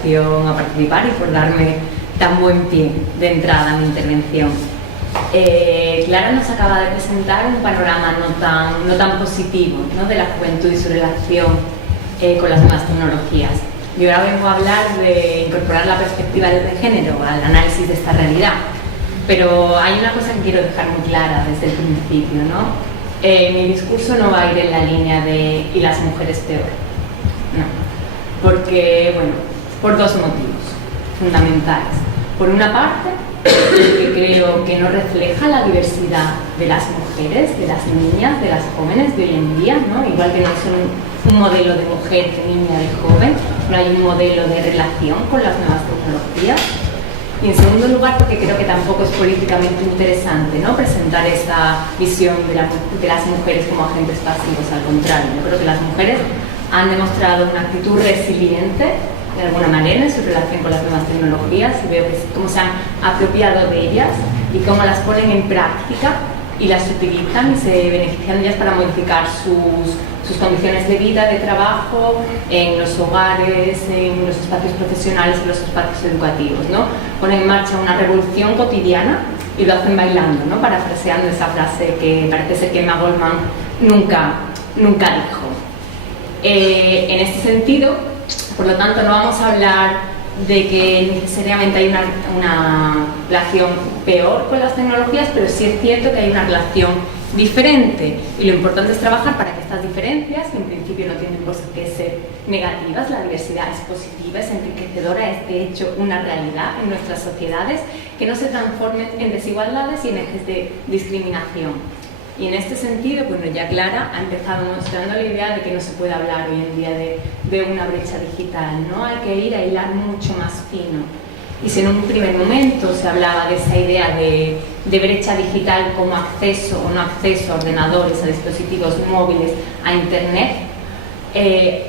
invitación a participar y por darme tan buen pie de entrada a mi intervención. Clara nos acaba de presentar un panorama no tan positivo, ¿no?, de la juventud y su relación con las nuevas tecnologías. Y ahora vengo a hablar de incorporar la perspectiva de género al análisis de esta realidad. Pero hay una cosa que quiero dejar muy clara desde el principio, ¿no? Mi discurso no va a ir en la línea de ¿y las mujeres peor? No. Porque, bueno, por dos motivos fundamentales. Por una parte, porque creo que no refleja la diversidad de las mujeres, de las niñas, de las jóvenes de hoy en día, ¿no? Igual que no son un modelo de mujer, de niña, de joven, pero hay un modelo de relación con las nuevas tecnologías. Y en segundo lugar, porque creo que tampoco es políticamente interesante, ¿no?, presentar esa visión de las mujeres como agentes pasivos. Al contrario, yo creo que las mujeres han demostrado una actitud resiliente de alguna manera en su relación con las nuevas tecnologías, y veo cómo se han apropiado de ellas y cómo las ponen en práctica y las utilizan y se benefician de ellas para modificar sus condiciones de vida, de trabajo, en los hogares, en los espacios profesionales, en los espacios educativos, ¿no? Ponen en marcha una revolución cotidiana y lo hacen bailando, ¿no?, parafraseando esa frase que parece ser que Emma Goldman nunca dijo. En este sentido, por lo tanto, no vamos a hablar de que necesariamente hay una relación peor con las tecnologías, pero sí es cierto que hay una relación diferente, y lo importante es trabajar para que estas diferencias, que en principio no tienen por qué ser negativas, la diversidad es positiva, es enriquecedora, es de hecho una realidad en nuestras sociedades, que no se transformen en desigualdades y en ejes de discriminación. Y en este sentido, bueno, ya Clara ha empezado mostrando la idea de que no se puede hablar hoy en día de una brecha digital, ¿no? Hay que ir a hilar mucho más fino. Y si en un primer momento se hablaba de esa idea de brecha digital como acceso o no acceso a ordenadores, a dispositivos móviles, a Internet,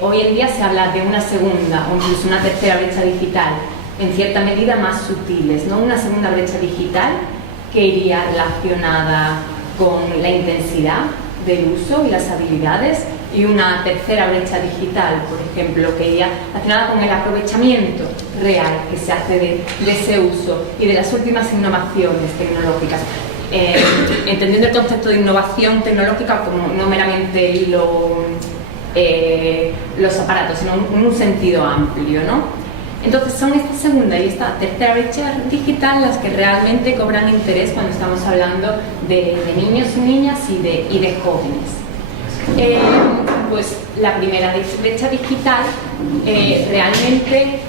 hoy en día se habla de una segunda o incluso una tercera brecha digital, en cierta medida más sutiles, ¿no? Una segunda brecha digital que iría relacionada con la intensidad del uso y las habilidades, y una tercera brecha digital, por ejemplo, que iría relacionada con el aprovechamiento real que se hace de ese uso y de las últimas innovaciones tecnológicas, entendiendo el concepto de innovación tecnológica como no meramente los aparatos, sino en un sentido amplio, ¿no? Entonces son esta segunda y esta tercera brecha digital las que realmente cobran interés cuando estamos hablando de niños y niñas y de jóvenes. Pues la primera brecha digital realmente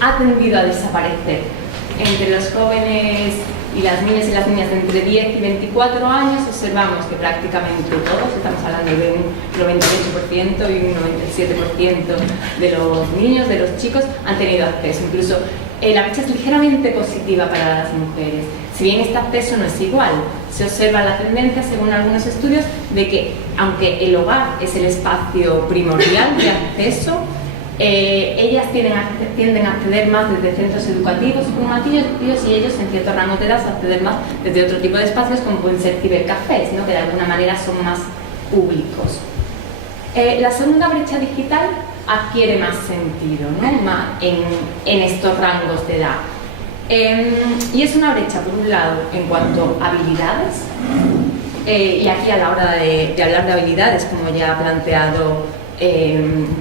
ha tendido a desaparecer. Entre los jóvenes y las niñas de entre 10 y 24 años observamos que prácticamente todos, estamos hablando de un 98% y un 97% de los niños, de los chicos, han tenido acceso. Incluso la brecha es ligeramente positiva para las mujeres. Si bien este acceso no es igual, se observa la tendencia, según algunos estudios, de que aunque el hogar es el espacio primordial de acceso, ellas tienden a acceder más desde centros educativos formativos, y ellos en ciertos rangos de edad a acceder más desde otro tipo de espacios como pueden ser cibercafés, ¿no?, que de alguna manera son más públicos. La segunda brecha digital adquiere más sentido, ¿no?, en estos rangos de edad. Y es una brecha, por un lado, en cuanto a habilidades, y aquí a la hora de hablar de habilidades, como ya ha planteado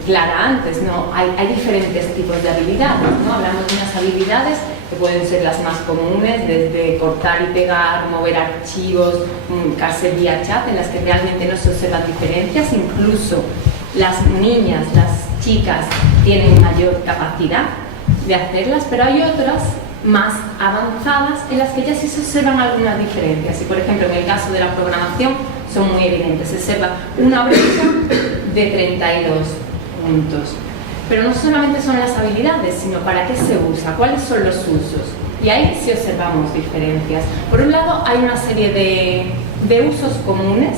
Clara antes, ¿no?, hay diferentes tipos de habilidades, ¿no? Hablamos de unas habilidades que pueden ser las más comunes, desde cortar y pegar, mover archivos, comunicarse vía chat, en las que realmente no se observan diferencias. Incluso las niñas, las chicas, tienen mayor capacidad de hacerlas, pero hay otras más avanzadas en las que ya sí se observan algunas diferencias, y por ejemplo en el caso de la programación son muy evidentes, se observa una brecha de 32 puntos. Pero no solamente son las habilidades, sino para qué se usa, cuáles son los usos, y ahí sí observamos diferencias. Por un lado hay una serie de usos comunes,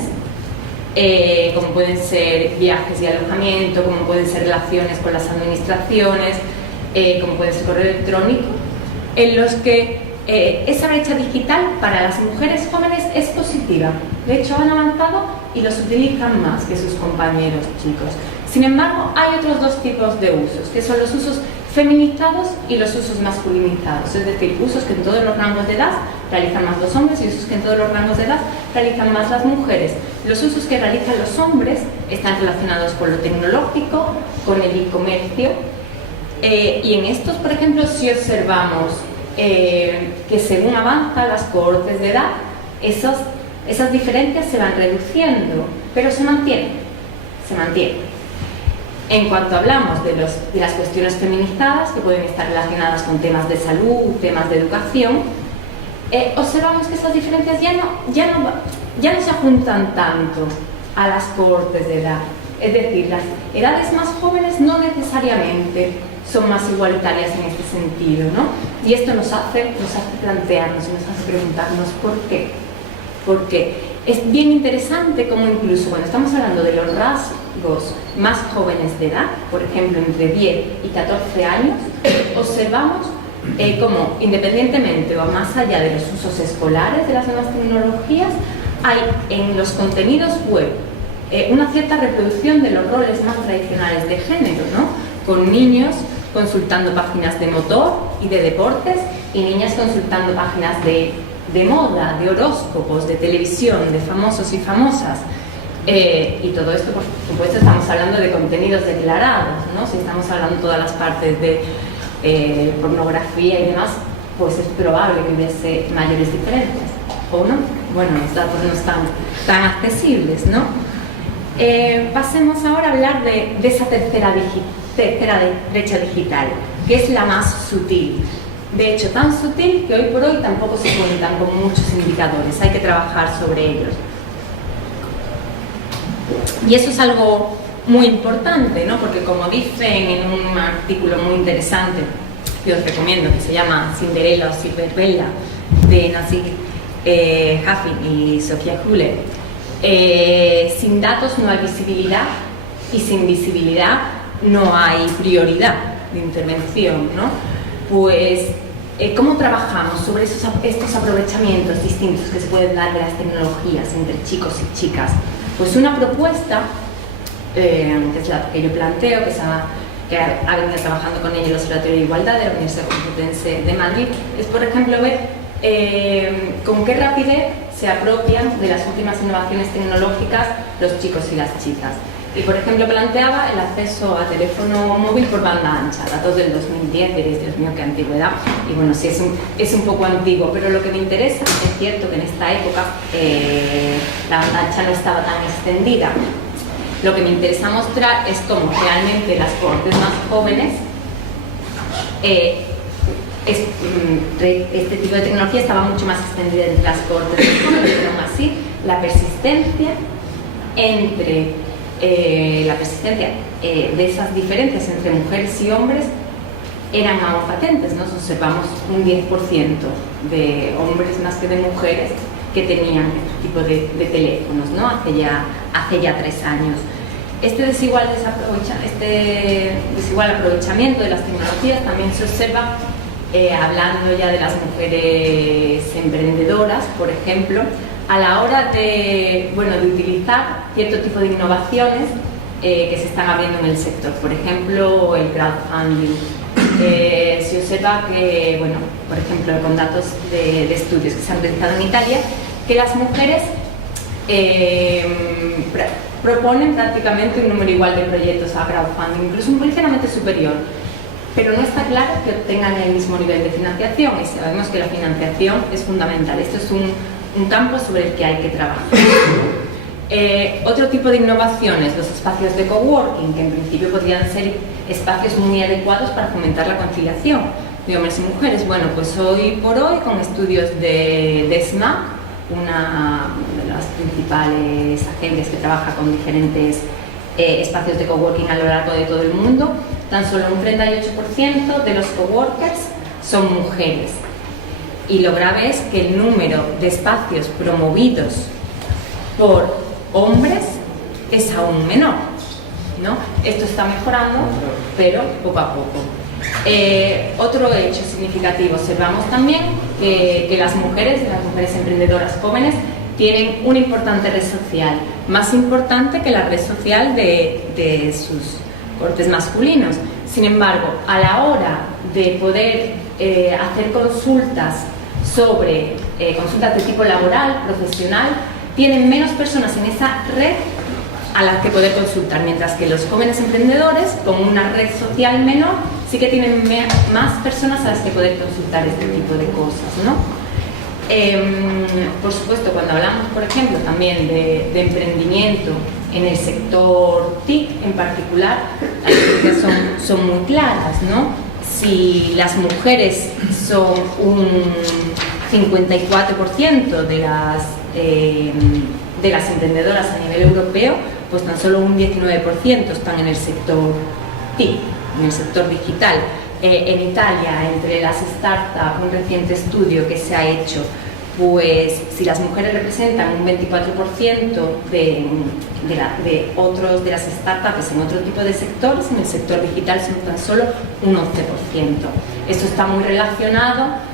como pueden ser viajes y alojamiento, como pueden ser relaciones con las administraciones, como puede ser correo electrónico, en los que esa brecha digital para las mujeres jóvenes es positiva. De hecho, han avanzado y los utilizan más que sus compañeros chicos. Sin embargo, hay otros dos tipos de usos, que son los usos feminizados y los usos masculinizados, es decir, usos que en todos los rangos de edad realizan más los hombres y usos que en todos los rangos de edad realizan más las mujeres. Los usos que realizan los hombres están relacionados con lo tecnológico, con el e-comercio, y en estos, por ejemplo, si observamos que según avanza las cohortes de edad, esas diferencias se van reduciendo, pero se mantienen. En cuanto hablamos de las cuestiones feminizadas, que pueden estar relacionadas con temas de salud, temas de educación, observamos que esas diferencias ya no se juntan tanto a las cohortes de edad. Es decir, las edades más jóvenes no necesariamente son más igualitarias en este sentido, ¿no? Y esto nos hace plantearnos y nos hace preguntarnos ¿por qué? Porque es bien interesante cómo incluso cuando estamos hablando de los rasgos más jóvenes de edad, por ejemplo entre 10 y 14 años, observamos cómo independientemente o más allá de los usos escolares de las nuevas tecnologías, hay en los contenidos web una cierta reproducción de los roles más tradicionales de género, ¿no? Con niños consultando páginas de motor y de deportes y niñas consultando páginas de moda, de horóscopos, de televisión, de famosos y famosas. Y todo esto, por supuesto, estamos hablando de contenidos declarados, ¿no? Si estamos hablando de todas las partes de pornografía y demás, pues es probable que hubiese mayores diferencias, ¿o no? Bueno, los datos no están tan accesibles, ¿no? Pasemos ahora a hablar de esa tercera brecha digital, que es la más sutil. De hecho, tan sutil que hoy por hoy tampoco se cuentan con muchos indicadores, hay que trabajar sobre ellos. Y eso es algo muy importante, ¿no? Porque como dicen en un artículo muy interesante que os recomiendo, que se llama Cinderella o Silverbella, de Nancy Huffin y Sofía Huller, sin datos no hay visibilidad y sin visibilidad no hay prioridad de intervención, ¿no? Pues, ¿cómo trabajamos sobre estos aprovechamientos distintos que se pueden dar de las tecnologías entre chicos y chicas? Pues una propuesta, que es la que yo planteo, que ha venido trabajando con ella el Observatorio de Igualdad de la Universidad Complutense de Madrid, es, por ejemplo, ver con qué rapidez se apropian de las últimas innovaciones tecnológicas los chicos y las chicas. Y, por ejemplo, planteaba el acceso a teléfono móvil por banda ancha, datos del 2010, diréis, Dios mío, qué antigüedad. Y bueno, sí, es un poco antiguo, pero lo que me interesa, es cierto que en esta época la banda ancha no estaba tan extendida. Lo que me interesa mostrar es cómo realmente las cohortes más jóvenes, este tipo de tecnología estaba mucho más extendida entre las cohortes de jóvenes, pero aún así la persistencia de esas diferencias entre mujeres y hombres eran aún patentes, ¿no? Observamos un 10% de hombres más que de mujeres que tenían este tipo de teléfonos, ¿no? Hace ya 3 años. Este desigual aprovechamiento de las tecnologías también se observa hablando ya de las mujeres emprendedoras, por ejemplo, a la hora de utilizar cierto tipo de innovaciones que se están abriendo en el sector. Por ejemplo, el crowdfunding. Se observa que, por ejemplo, con datos de estudios que se han realizado en Italia, que las mujeres proponen prácticamente un número igual de proyectos a crowdfunding, incluso un ligeramente superior, pero no está claro que obtengan el mismo nivel de financiación, y sabemos que la financiación es fundamental. Esto es un campo sobre el que hay que trabajar. Otro tipo de innovaciones, los espacios de coworking, que en principio podrían ser espacios muy adecuados para fomentar la conciliación de hombres y mujeres. Bueno, pues hoy por hoy, con estudios de SMAC, una de las principales agencias que trabaja con diferentes espacios de coworking a lo largo de todo el mundo, tan solo un 38% de los coworkers son mujeres. Y lo grave es que el número de espacios promovidos por hombres es aún menor, ¿no? Esto está mejorando, pero poco a poco. Otro hecho significativo, observamos también que las mujeres emprendedoras jóvenes tienen una importante red social, más importante que la red social de sus cortes masculinos. Sin embargo, a la hora de poder hacer consultas sobre consultas de tipo laboral, profesional, tienen menos personas en esa red a las que poder consultar, mientras que los jóvenes emprendedores, con una red social menor, sí que tienen más personas a las que poder consultar este tipo de cosas, ¿no? Por supuesto, cuando hablamos, por ejemplo, también de emprendimiento en el sector TIC en particular, las cifras son muy claras, ¿no? Si las mujeres son un 54% de las emprendedoras a nivel europeo, pues tan solo un 19% están en el sector TIC, en el sector digital. En Italia, entre las startups, un reciente estudio que se ha hecho, pues si las mujeres representan un 24% de las startups en otro tipo de sectores, en el sector digital son tan solo un 11%. Esto está muy relacionado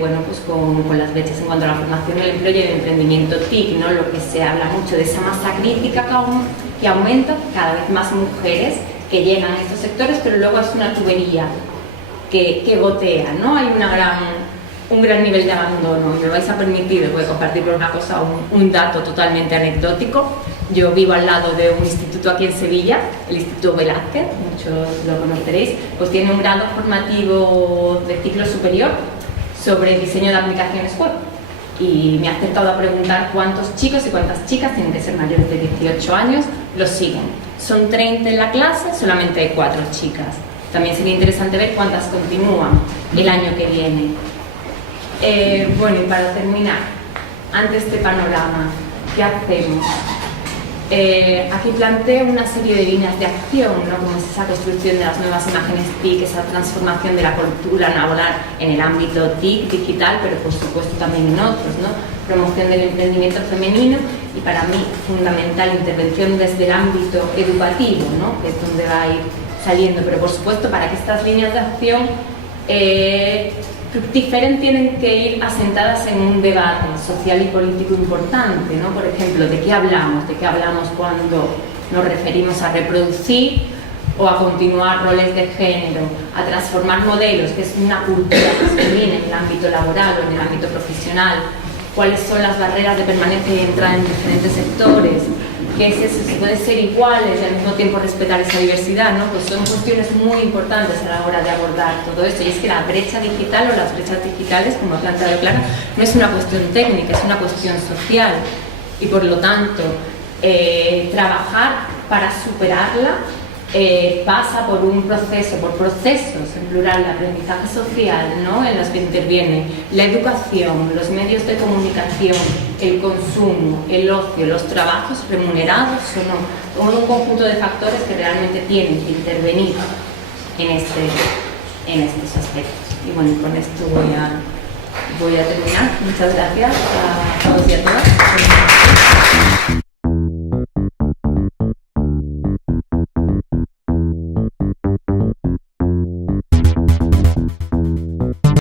bueno, pues con las brechas en cuanto a la formación del empleo y el emprendimiento TIC, ¿no? Lo que se habla mucho de esa masa crítica que aumenta, cada vez más mujeres que llegan a estos sectores, pero luego es una tubería que gotea, ¿no? Hay un gran nivel de abandono. Y me vais a permitir, voy a compartir por una cosa un dato totalmente anecdótico. Yo vivo al lado de un instituto aquí en Sevilla, el Instituto Velázquez, muchos lo conoceréis, pues tiene un grado formativo de ciclo superior sobre diseño de aplicaciones web. Y me ha acercado a preguntar cuántos chicos y cuántas chicas, tienen que ser mayores de 18 años, los siguen. Son 30 en la clase, solamente hay 4 chicas. También sería interesante ver cuántas continúan el año que viene. Bueno, y para terminar, ante este panorama, ¿qué hacemos? Aquí planteo una serie de líneas de acción, ¿no? Como es esa construcción de las nuevas imágenes TIC, esa transformación de la cultura laboral en el ámbito TIC, digital, pero por supuesto también en otros, ¿no? Promoción del emprendimiento femenino y, para mí, fundamental, intervención desde el ámbito educativo, ¿no? Que es donde va a ir saliendo, pero por supuesto para que estas líneas de acción tienen que ir asentadas en un debate social y político importante, ¿no? Por ejemplo, ¿de qué hablamos? ¿De qué hablamos cuando nos referimos a reproducir o a continuar roles de género, a transformar modelos, que es una cultura masculina en el ámbito laboral o en el ámbito profesional? ¿Cuáles son las barreras de permanencia y entrada en diferentes sectores? ¿Qué es eso? ¿Se puede ser iguales y al mismo tiempo respetar esa diversidad? ¿No? Pues son cuestiones muy importantes a la hora de abordar todo esto. Y es que la brecha digital o las brechas digitales, como ha planteado Clara, no es una cuestión técnica, es una cuestión social. Y por lo tanto, trabajar para superarla pasa por un proceso, por procesos en plural de aprendizaje social, ¿no? En los que interviene la educación, los medios de comunicación, el consumo, el ocio, los trabajos remunerados o no, como un conjunto de factores que realmente tienen que intervenir en estos aspectos. Y bueno, con esto voy a terminar. Muchas gracias a todos y a todas.